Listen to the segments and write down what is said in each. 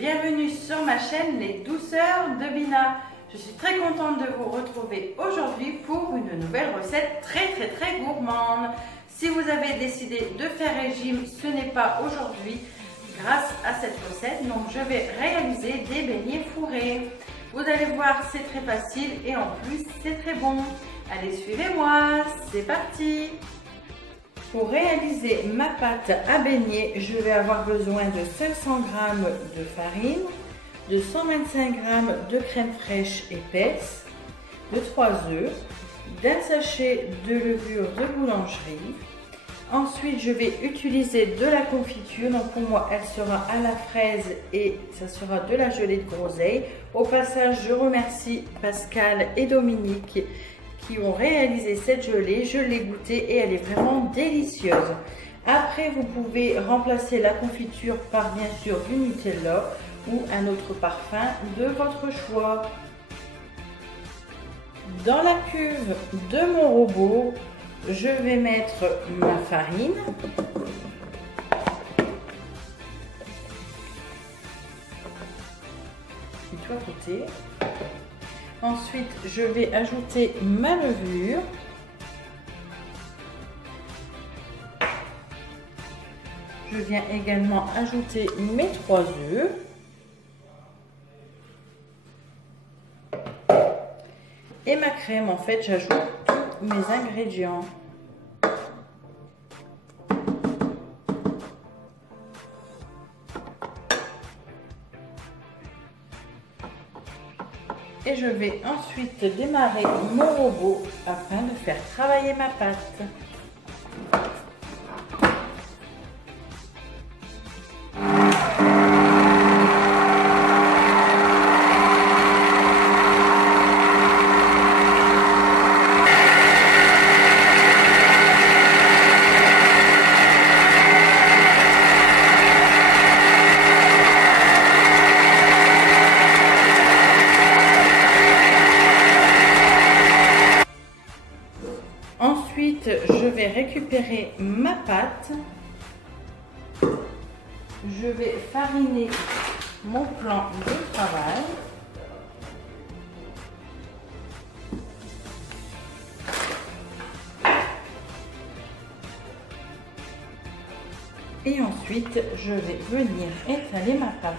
bienvenue sur ma chaîne Les Douceurs de Bina. Je suis très contente de vous retrouver aujourd'hui pour une nouvelle recette très gourmande. Si vous avez décidé de faire régime, ce n'est pas aujourd'hui grâce à cette recette. Donc je vais réaliser des beignets fourrés. Vous allez voir, c'est très facile et en plus c'est très bon. Allez, suivez-moi, c'est parti! Pour réaliser ma pâte à beignets, je vais avoir besoin de 500 g de farine, de 125 g de crème fraîche épaisse, de 3 œufs, d'un sachet de levure de boulangerie. Ensuite, je vais utiliser de la confiture. Donc pour moi, elle sera à la fraise et ça sera de la gelée de groseille. Au passage, je remercie Pascal et Dominique qui ont réalisé cette gelée. Je l'ai goûtée et elle est vraiment délicieuse. Après, vous pouvez remplacer la confiture par bien sûr du Nutella ou un autre parfum de votre choix. Dans la cuve de mon robot, je vais mettre ma farine. Et tout à côté. Ensuite, je vais ajouter ma levure. Je viens également ajouter mes 3 œufs. Et ma crème, en fait, j'ajoute tous mes ingrédients. Et je vais ensuite démarrer mon robot afin de faire travailler ma pâte. Ensuite, je vais récupérer ma pâte. Je vais fariner mon plan de travail. Et ensuite, je vais venir étaler ma pâte.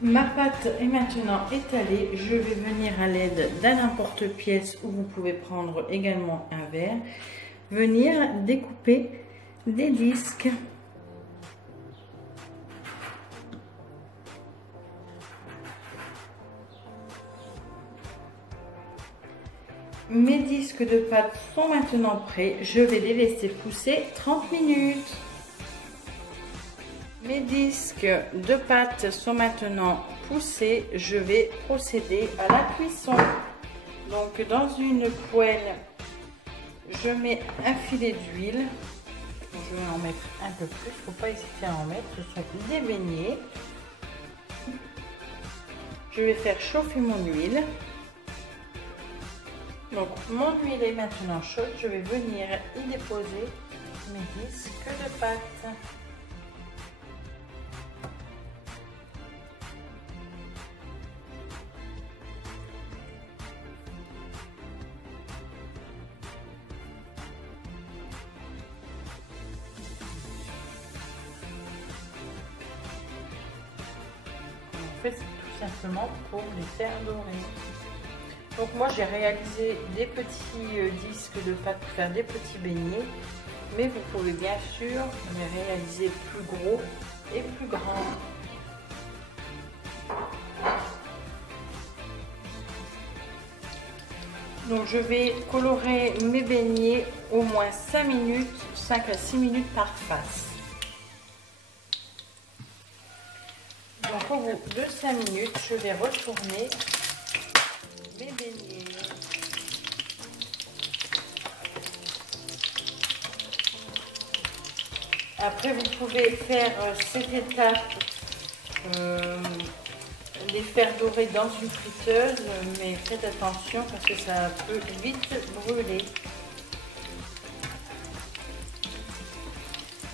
Ma pâte est maintenant étalée. Je vais venir à l'aide d'un emporte-pièce où vous pouvez prendre également un verre, venir découper des disques. Mes disques de pâte sont maintenant prêts. Je vais les laisser pousser 30 minutes. Mes disques de pâte sont maintenant poussés. Je vais procéder à la cuisson. Donc dans une poêle, je mets un filet d'huile. Je vais en mettre un peu plus, il ne faut pas hésiter à en mettre. Ce sont des beignets. Je vais faire chauffer mon huile. Donc mon huile est maintenant chaude. Je vais venir y déposer mes disques de pâte. En fait, c'est tout simplement pour les faire dorer. Donc moi j'ai réalisé des petits disques de pâte pour faire des petits beignets, mais vous pouvez bien sûr les réaliser plus gros et plus grands. Donc je vais colorer mes beignets au moins 5 minutes, 5 à 6 minutes par face. Donc au bout de 5 minutes, je vais retourner mes beignets. Après, vous pouvez faire cette étape, les faire dorer dans une friteuse, mais faites attention parce que ça peut vite brûler.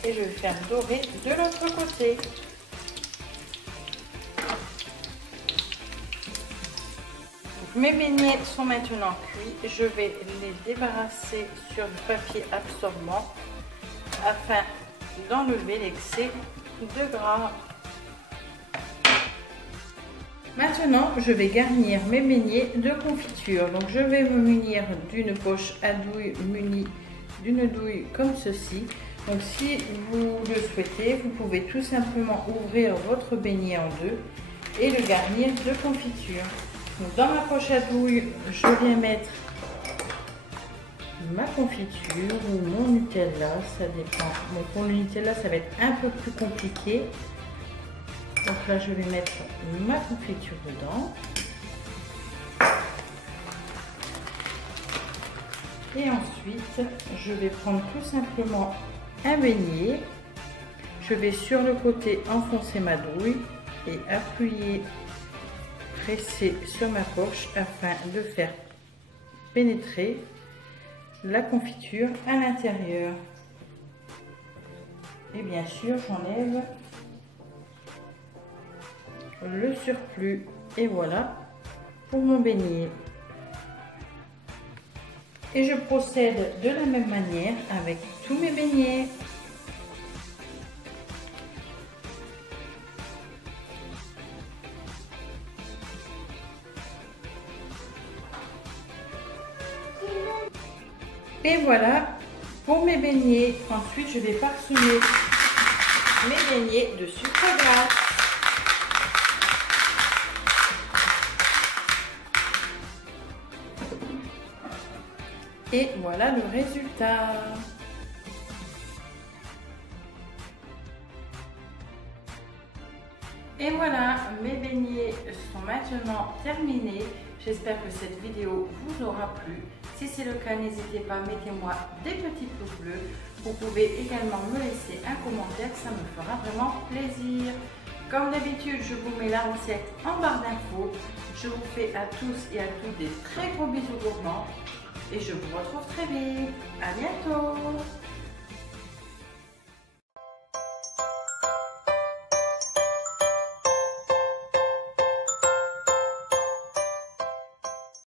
Et je vais faire dorer de l'autre côté. Mes beignets sont maintenant cuits. Je vais les débarrasser sur du papier absorbant afin d'enlever l'excès de gras. Maintenant, je vais garnir mes beignets de confiture. Donc, je vais me munir d'une poche à douille munie d'une douille comme ceci. Donc, si vous le souhaitez, vous pouvez tout simplement ouvrir votre beignet en deux et le garnir de confiture. Donc, dans ma poche à douille, je viens mettre ma confiture ou mon Nutella, ça dépend. Mais pour le Nutella, ça va être un peu plus compliqué. Donc là, je vais mettre ma confiture dedans. Et ensuite, je vais prendre tout simplement un beignet. Je vais sur le côté enfoncer ma douille et appuyer, presser sur ma poche afin de faire pénétrer la confiture à l'intérieur. Et bien sûr, j'enlève le surplus. Et voilà pour mon beignet. Et je procède de la même manière avec tous mes beignets. Et voilà pour mes beignets. Ensuite, je vais parsemer mes beignets de sucre glace. Et voilà le résultat. Et voilà, mes beignets sont maintenant terminés. J'espère que cette vidéo vous aura plu. Si c'est le cas, n'hésitez pas, mettez-moi des petits pouces bleus. Vous pouvez également me laisser un commentaire, ça me fera vraiment plaisir. Comme d'habitude, je vous mets la recette en barre d'infos. Je vous fais à tous et à toutes des très gros bisous gourmands. Et je vous retrouve très vite. À bientôt!